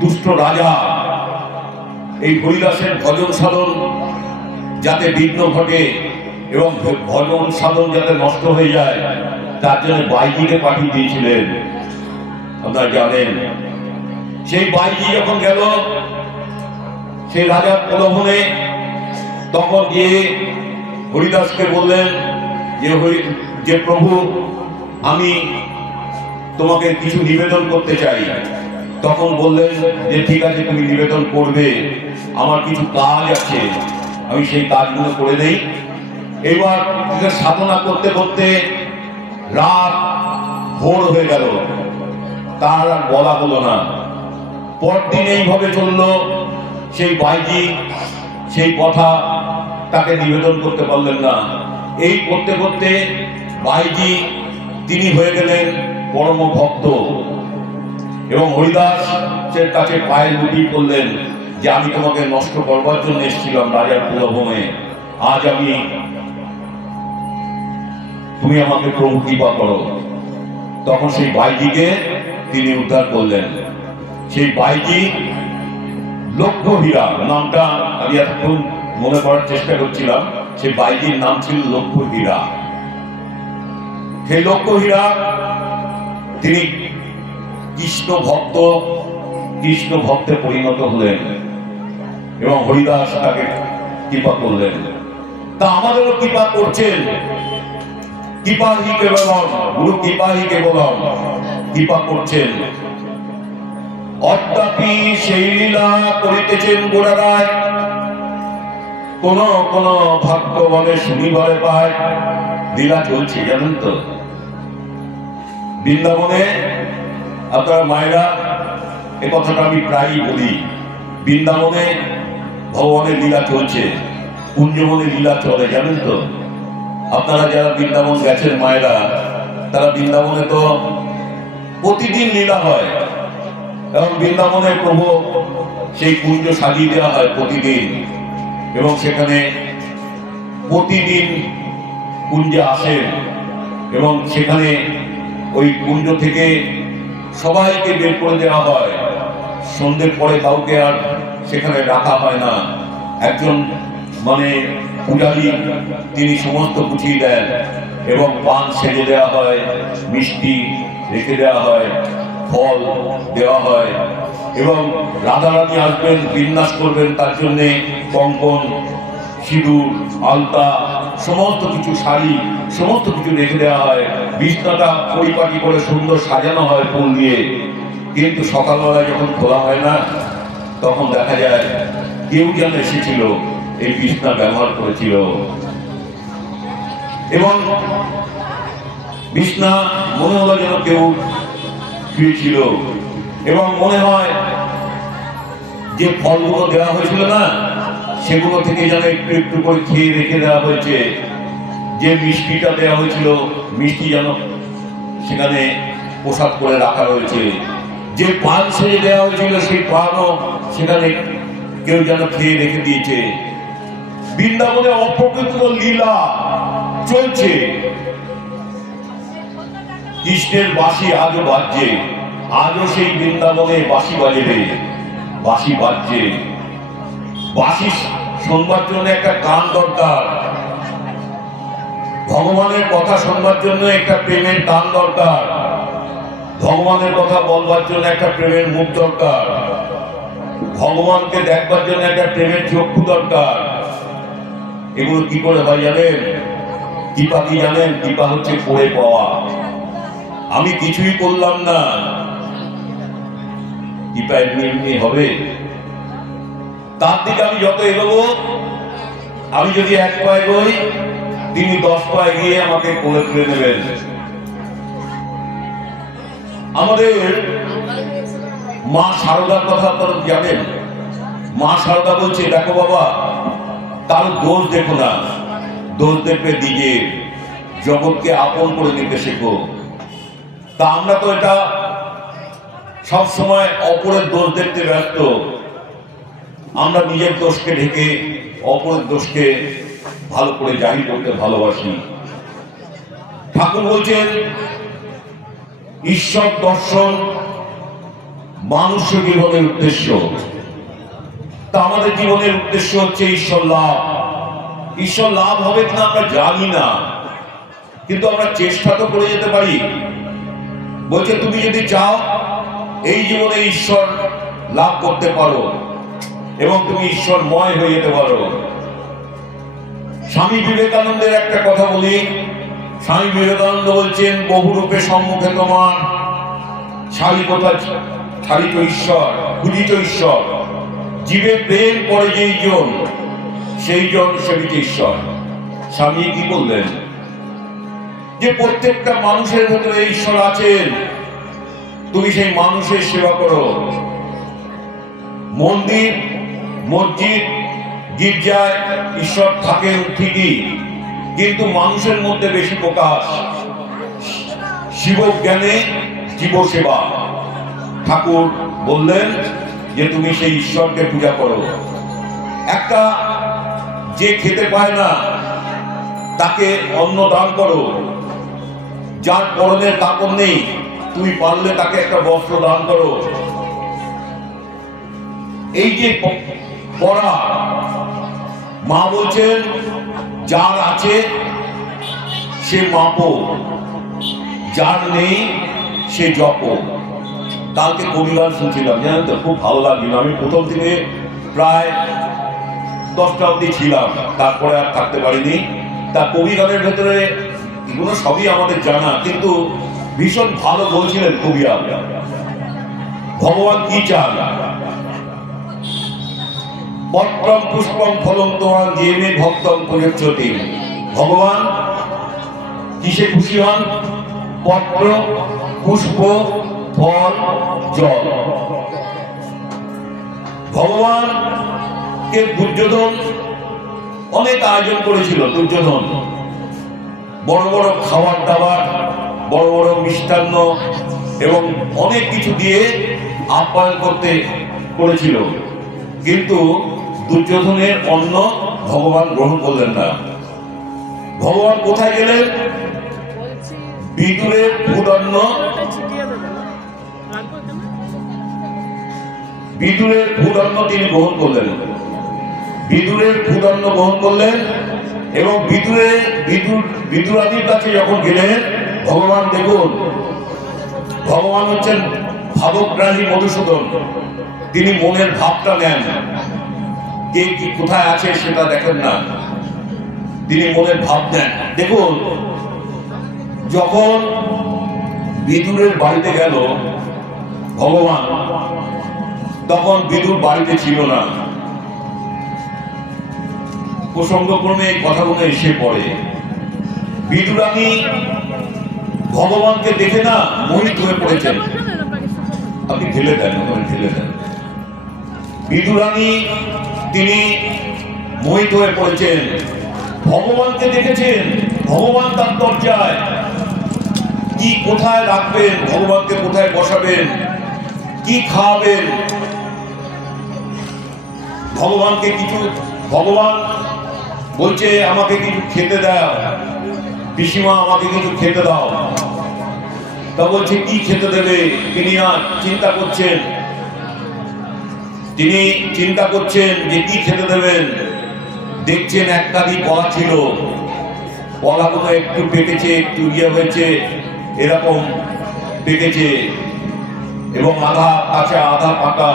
দুষ্ট রাজা এই হরিদাসের ভজন সাধন যাতে বিঘ্ন ঘটে এবং ভজন সাধন যাতে নষ্ট হয়ে যায়, তার জন্য বাইজিকে পাঠিয়ে দিয়েছিলেন। আপনারা জানেন, সেই বাইজি যখন গেল সেই রাজার প্রলোভনে, তখন গিয়ে হরিদাসকে বললেন যে প্রভু, আমি তোমাকে কিছু নিবেদন করতে চাই। তখন বললেন যে ঠিক আছে, তুমি নিবেদন করবে, আমার কিছু কাজ আছে, আমি সেই কাজগুলো করে দেই। এবার সাধনা করতে করতে রাত ভোর হয়ে গেল, তার আর বলা হলো না। পরদিন এইভাবে চললো। সেই বাইজি সেই কথা তাকে নিবেদন করতে পারলেন না। এই করতে করতে বাইজি তিনি হয়ে গেলেন পরম ভক্ত এবং হরিদাসের কাছে পায়ে লুটিয়ে পড়লেন যে আমি তোমাকে নষ্ট করবার জন্য এসেছিলাম রাজার প্রলোভনে, আজ তুমি আমাকে প্রভু কৃপা করো। তখন সেই বাইজিকে তিনি উদ্ধার করলেন। সেই বাইজি লক্ষ্যহীরা, নামটা আমি এতক্ষণ মনে করার চেষ্টা করছিলাম, সেই বাইজির নাম ছিল লক্ষ্যহীরা। সেই লক্ষ্যহীরা তিনি কৃষ্ণ ভক্তে পরিণত হলেন এবং হরিদাস তাকে কৃপা করলেন। তা আমাদেরও কৃপা করছেন। কৃপাহি কেবলম, গুরু কৃপাহি কেবলম, কৃপা করছেন। অদ্যাপি সেই লীলা করিতেছেন গোড়ারায়, কোন কোন ভাগ্যবনে শুনিবারে পায়। লীলা চলছে, জানেন তো? বৃন্দাবনে আপনারা মায়েরা, এ কথাটা আমি প্রায়ই বলি, বৃন্দাবনে ভগবানের লীলা চলছে, কুঞ্জবনে লীলা চলে, জানেন তো? আপনারা যারা বৃন্দাবন গেছেন মায়েরা, তারা বৃন্দাবনে তো প্রতিদিন লীলা হয় এবং বৃন্দাবনে প্রভু সেই কুঞ্জ সাজিয়ে দেওয়া হয় প্রতিদিন, এবং সেখানে প্রতিদিন কুঞ্জে আসেন এবং সেখানে ওই কুঞ্জ থেকে সবাইকে বের করে দেওয়া হয়। সন্ধ্যের পরে কাউকে আর সেখানে রাখা হয় না। একজন মানে পূজারী তিনি সমস্ত গুছিয়ে দেন এবং পান সেজে দেওয়া হয়, মিষ্টি রেখে দেওয়া হয়, ফল দেওয়া হয় এবং রাধারানী আসবেন, বিন্যাস করবেন, তার জন্যে কঙ্কন, সিঁদুর, আলতা, সমস্ত কিছু, শাড়ি, সমস্ত কিছু রেখে দেওয়া হয়। বিছনাটা পরিপাটি করে সুন্দর সাজানো হয় ফুল দিয়ে। কিন্তু সকালবেলায় যখন খোলা হয় না, তখন দেখা যায় কেউ যেন এসেছিল, এই বিছনা ব্যবহার করেছিল এবং বিছনা মনে হলো যেন কেউ শুয়েছিল এবং মনে হয় যে ফলগুলো দেওয়া হয়েছিল না, সেগুলো থেকে যেন একটু একটু করে খেয়ে রেখে দেওয়া হয়েছে। যে মিষ্টিটা দেওয়া হয়েছিল, মিষ্টি যেন সেখানে প্রসাদ করে রাখা রয়েছে। যে পান সেজে দেওয়া হয়েছিল, সেই পানও সেখানে কেউ যেন খেয়ে রেখে দিয়েছে। বৃন্দাবনে অপ্রকৃত লীলা চলছে। কৃষ্ণের বাঁশি আজও বাজছে, আজও সেই বৃন্দাবনে বাঁশি বাজে রে, বাঁশি বাজছে। বাঁশি শুনবার জন্য একটা কান দরকার। ভগবানের কথা শুনবার জন্য একটা প্রেমের কান দরকার, ভগবানের কথা বলবার জন্য একটা প্রেমের মুখ দরকার, ভগবানকে দেখবার জন্য একটা প্রেমের চক্ষু দরকার। এগুলো কি করে হয় জানেন? কৃপা কি জানেন? কৃপা হচ্ছে করে পাওয়া। আমি কিছুই করলাম না, কৃপা এমনি এমনি হবে? তার দিকে আমি যত এগোবো, আমি যদি 1 পা এগোই, তিনি 10 পা এগিয়ে আমাকে কোলে তুলে নেবেন। আমাদের মা শারদার কথা আপনারা জানেন। মা শারদা বলছে, দেখো বাবা, কারো দোষ দেখো না, দোষ দেখবে নিজের, জগৎকে আপন করে নিতে শেখো। তা আমরা তো এটা সব সময় অপরের দোষ দেখতে ব্যস্ত। আমরা নিজের দোষকে ঢেকে অপরের দোষকে ভালো করে জাহির করতে ভালোবাসি। ঠাকুর বলছেন, ঈশ্বর দর্শন মানুষ জীবনের উদ্দেশ্য। তা আমাদের জীবনের উদ্দেশ্য হচ্ছে ঈশ্বর লাভ। ঈশ্বর লাভ হবে কিনা আমরা জানি না, কিন্তু আমরা চেষ্টা তো করে যেতে পারি। বলছে, তুমি যদি চাও এই জীবনে ঈশ্বর লাভ করতে পারো এবং তুমি ঈশ্বরময় হয়ে যেতে পারো। স্বামী বিবেকানন্দের একটা কথা বলি। স্বামী বিবেকানন্দ বলছেন, বহুরূপে সম্মুখে তোমার ছাড়িত ঈশ্বর, খুঁজিত ঈশ্বর, জীবে প্রেম করে যেই জন, সেই জন সেবিত ঈশ্বর। স্বামী কি বললেন? যে প্রত্যেকটা মানুষের ভেতরে ঈশ্বর আছেন, তুমি সেই মানুষের সেবা করো। মন্দির, মসজিদ, গির্জায় ঈশ্বর থাকেন ঠিকই, কিন্তু মানুষের মধ্যে বেশি প্রকাশ। শিব জ্ঞানে জীব সেবা। ঠাকুর বললেন যে তুমি সেই ঈশ্বরকে পূজা করো। একটা যে খেতে পায় না তাকে অন্ন দান করো। যার পরনের কাপড় নেই, তুমি পারলে তাকে একটা বস্ত্র দান করো। এই যে পড়া, মা বলছেন, যার আছে সে মাপো, যার নেই সে জপ। কালকে কবিগান শুনছিলাম, জানেন তো, খুব ভালো লাগছিল। আমি প্রথম থেকে প্রায় 10টা অবধি ছিলাম, তারপরে আর থাকতে পারিনি। তা কবিগানের ভেতরে এগুলো সবই আমাদের জানা, কিন্তু ভীষণ ভালো বলছিলেন কবিরা। ভগবান কি চান? পত্রম পুষ্পম ফলম তোমার যেমে ভক্তম প্রয়োজ্যতি। ভগবান কিসে খুশি হন? পত্র, পুষ্প, ফল, জল। ভগবানকে দুর্যোধন অনেক আয়োজন করেছিল। দুর্যোধন বড় বড় খাবার দাবার, বড় বড় মিষ্টান্ন এবং অনেক কিছু দিয়ে আপ্যায়ন করতে করেছিল, কিন্তু দুর্যোধনের অন্ন ভগবান গ্রহণ করলেন না। ভগবান কোথায় গেলেন? বিদুরের ভূদন্ন, বিদুরের ভূদন্ন তিনি গ্রহণ করলেন। বিদুরের ভূদন্ন গ্রহণ করলেন এবং বিদুরাদির কাছে যখন গেলেন, ভগবান দেখুন, ভগবান হচ্ছেন ভাবগ্রাহী মধুসূদন। তিনি মনের ভাবটা নেন, কে কি কোথায় আছে সেটা দেখেন না, তিনি মনের ভাব নেন। দেখুন, যখন বিদুরের বাড়িতে গেল ভগবান, তখন বিদুর বাড়িতে ছিল না। প্রসঙ্গক্রমে এই কথাগুলো এসে পড়ে। বিদুরানী ভগবানকে দেখে না মোহিত হয়ে পড়েছেন। আপনি ঢেলে দেন, ওখানে ঢেলে দেন। বিদুরানী তিনি মোহিত হয়ে পড়েছেন, ভগবানকে দেখেছেন। ভগবান তার দরজায়, কি কোথায় রাখবেন, ভগবানকে কোথায় বসাবেন, কি খাওয়াবেন, ভগবানকে কিছু, ভগবান বলছে আমাকে কিছু খেতে দাও, পিসিমা আমাকে কিছু খেতে দাও। তা বলছে কি খেতে দেবে? তিনি আর চিন্তা করছেন, তিনি চিন্তা করছেন যে কি খেতে দেবেন। দেখছেন এক কাঁদি কলা ছিল, কলাগুলো একটু পেকেছে, একটু ইয়ে হয়েছে, এরকম পেকেছে এবং আধা কাঁচা আধা পাকা।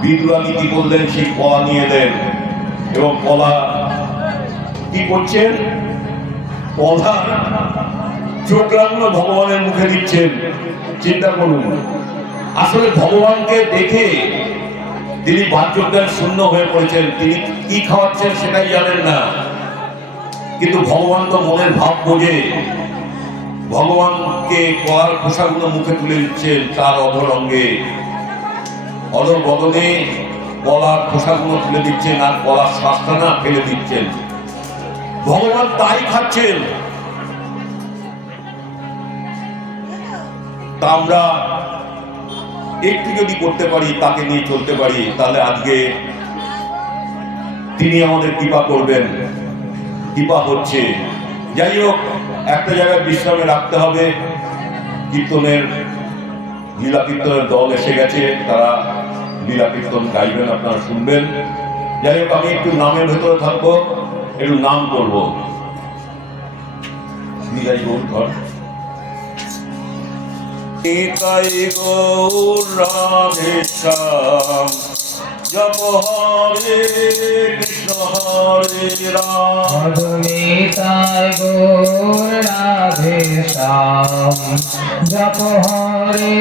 বিদুরানি কি করলেন, সেই কলা নিয়ে এলেন এবং কলা কি করছেন, কলা চোখলাগুলো ভগবানের মুখে দিচ্ছেন। চিন্তা করুন, আসলে ভগবানকে দেখে তিনি বাহ্যজ্ঞান শূন্য হয়ে পড়েছেন, তিনি কি খাওয়াচ্ছেন সেটাই জানেন না, কিন্তু ভগবান তো মনের ভাব বোঝে। ভগবানকে কলার খোসাগুলো মুখে তুলে দিচ্ছেন তার অধর অঙ্গে, অধর বদনে কলার খোসাগুলো তুলে দিচ্ছেন আর কলার শ্বাসটা না ফেলে দিচ্ছেন। ভগবান তাই খাচ্ছেন। তা আমরা একটু যদি করতে পারি, তাকে নিয়ে চলতে পারি, তাহলে আজকে তিনি আমাদের কৃপা করবেন। কৃপা হচ্ছে। যাই হোক, একটা জায়গায় বিশ্রামে রাখতে হবে। কীর্তনের লীলা কীর্তনের দল এসে গেছে, তারা লীলা কীর্তন গাইবেন, আপনারা শুনবেন। যাই হোক, আমি একটু নামের ভেতরে থাকবো, একটু নাম করবো। নিতাই গৌর ঘর, নিতাই গৌর রাধে শ্যাম, জপ হরে কৃষ্ণ হরে রাম। নিতাই গৌর রাধে শ্যাম, জপ হরে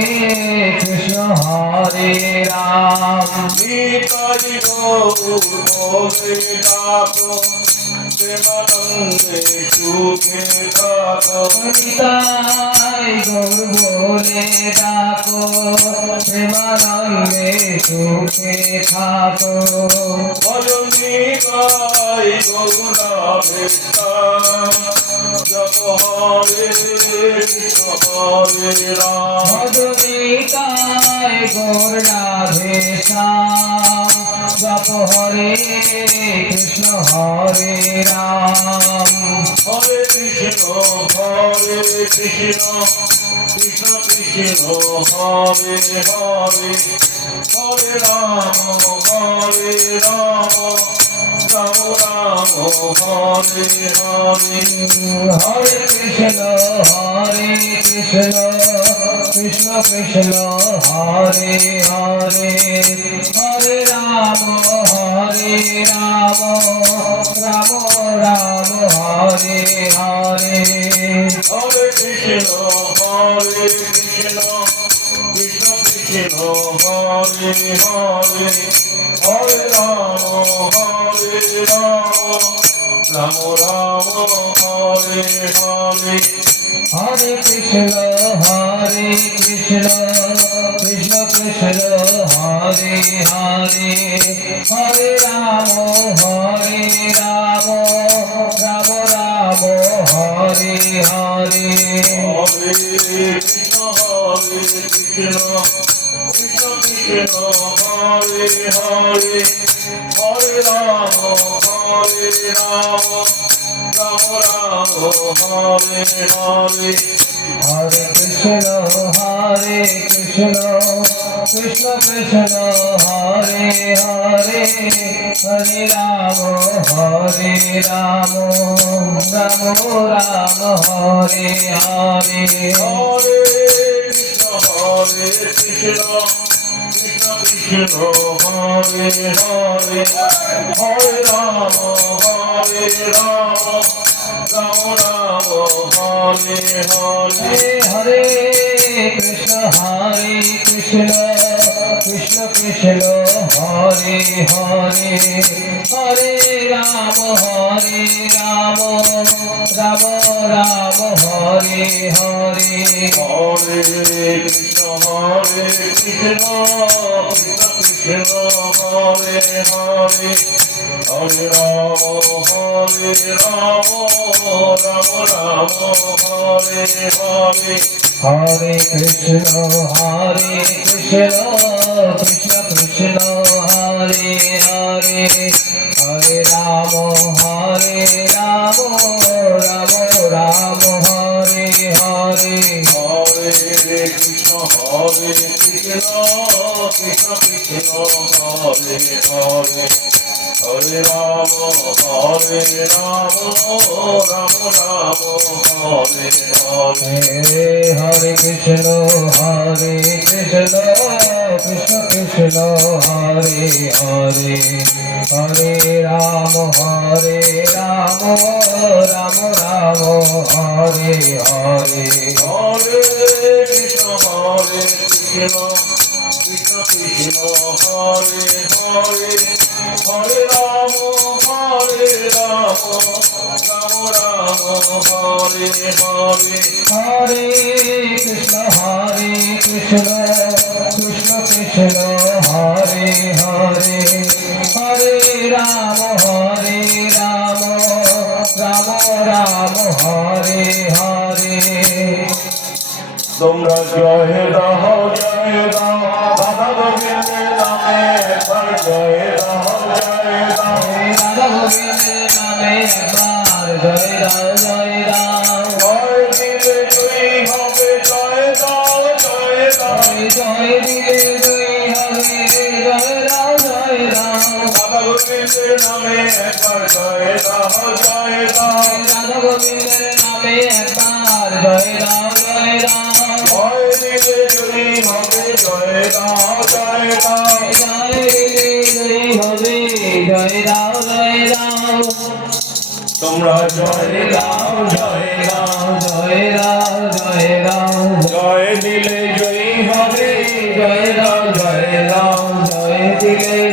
কৃষ্ণ হরে রাম। নিতাই গৌর বলে ডাকো, প্রেমানন্দে সুখে থাকো। নিতাই গৌর বলে ডাকো, প্রেমানন্দে সুখে থাকো। বলো নিতাই গৌর রাধে শ্যাম, জপ হরে কৃষ্ণ হরে রাম। নিতাই গৌর রাধে শ্যাম, জপ হরে কৃষ্ণ হরে রাম। হরে কৃষ্ণ কৃষ্ণ কৃষ্ণ কৃষ্ণ হরে হরে, হরে রাম রাম রাম হরে হরে। হরে কৃষ্ণ কৃষ্ণ কৃষ্ণ হরে হরে, হরে রাম রাম রাম হরে হরে। হরে কৃষ্ণ কৃষ্ণ কৃষ্ণ হরে হরে, হরে রাম রাম হরে হরে। হরে কৃষ্ণ কৃষ্ণ কৃষ্ণ হরে হরে, হরে রাম রাম রাম হরে হরে। হরে কৃষ্ণ কৃষ্ণ কৃষ্ণ হরে হরে, হরে রাম রাম হরে হরে। হরে কৃষ্ণ কৃষ্ণ কৃষ্ণ হরে হরে, হরে রাম রাম রাম হরে হরে। হরে কৃষ্ণ কৃষ্ণ কৃষ্ণ হরে হরে, হরে রাম রাম হরে হরে। হরে কৃষ্ণ কৃষ্ণ কৃষ্ণ হরে হরে, হরে রাম রাম রাম হরে হরে। হরে কৃষ্ণ কৃষ্ণ কৃষ্ণ হরে হরে, হরে রাম রাম হরে হরে। হরে কৃষ্ণ কৃষ্ণ কৃষ্ণ হরে হরে, হরে রাম রাম রাম হরে হরে। হরে কৃষ্ণ কৃষ্ণ কৃষ্ণ কৃষ্ণ হরে হরে, হরে রাম রাম রাম হরে হরে। হরে কৃষ্ণ কৃষ্ণ কৃষ্ণ হরে হরে, হরে রাম রাম রাম হরে হরে। হরে কৃষ্ণ কৃষ্ণ কৃষ্ণ হরে হরে, হরে রাম রাম রাম হরে হরে। হরে কৃষ্ণ কৃষ্ণ কৃষ্ণ হরে হরে, হরে রাম রাম রাম হরে হরে। তোমরা জয় দাও রাধা গোবিন্দের নামে একবার জয় দাও। রাধা গোবিন্দের নামে একবার জয় রাম জয় দিলে জয়ী হবে জয় দাও। জয় দিলে জয় হবে জয় রাম রাধা গোবিন্দের নামে একবার জয় দাও। রাধা গোবিন্দের নামে একবার জয় রাম জয় দিলে জয়ী হবে জয় দাও। জয় দিলে জয় হবে জয় রাম। তোমরা জয় দাও জয় রাম জয় দিলে জয়ী হবে জয় রাম জয় দিলে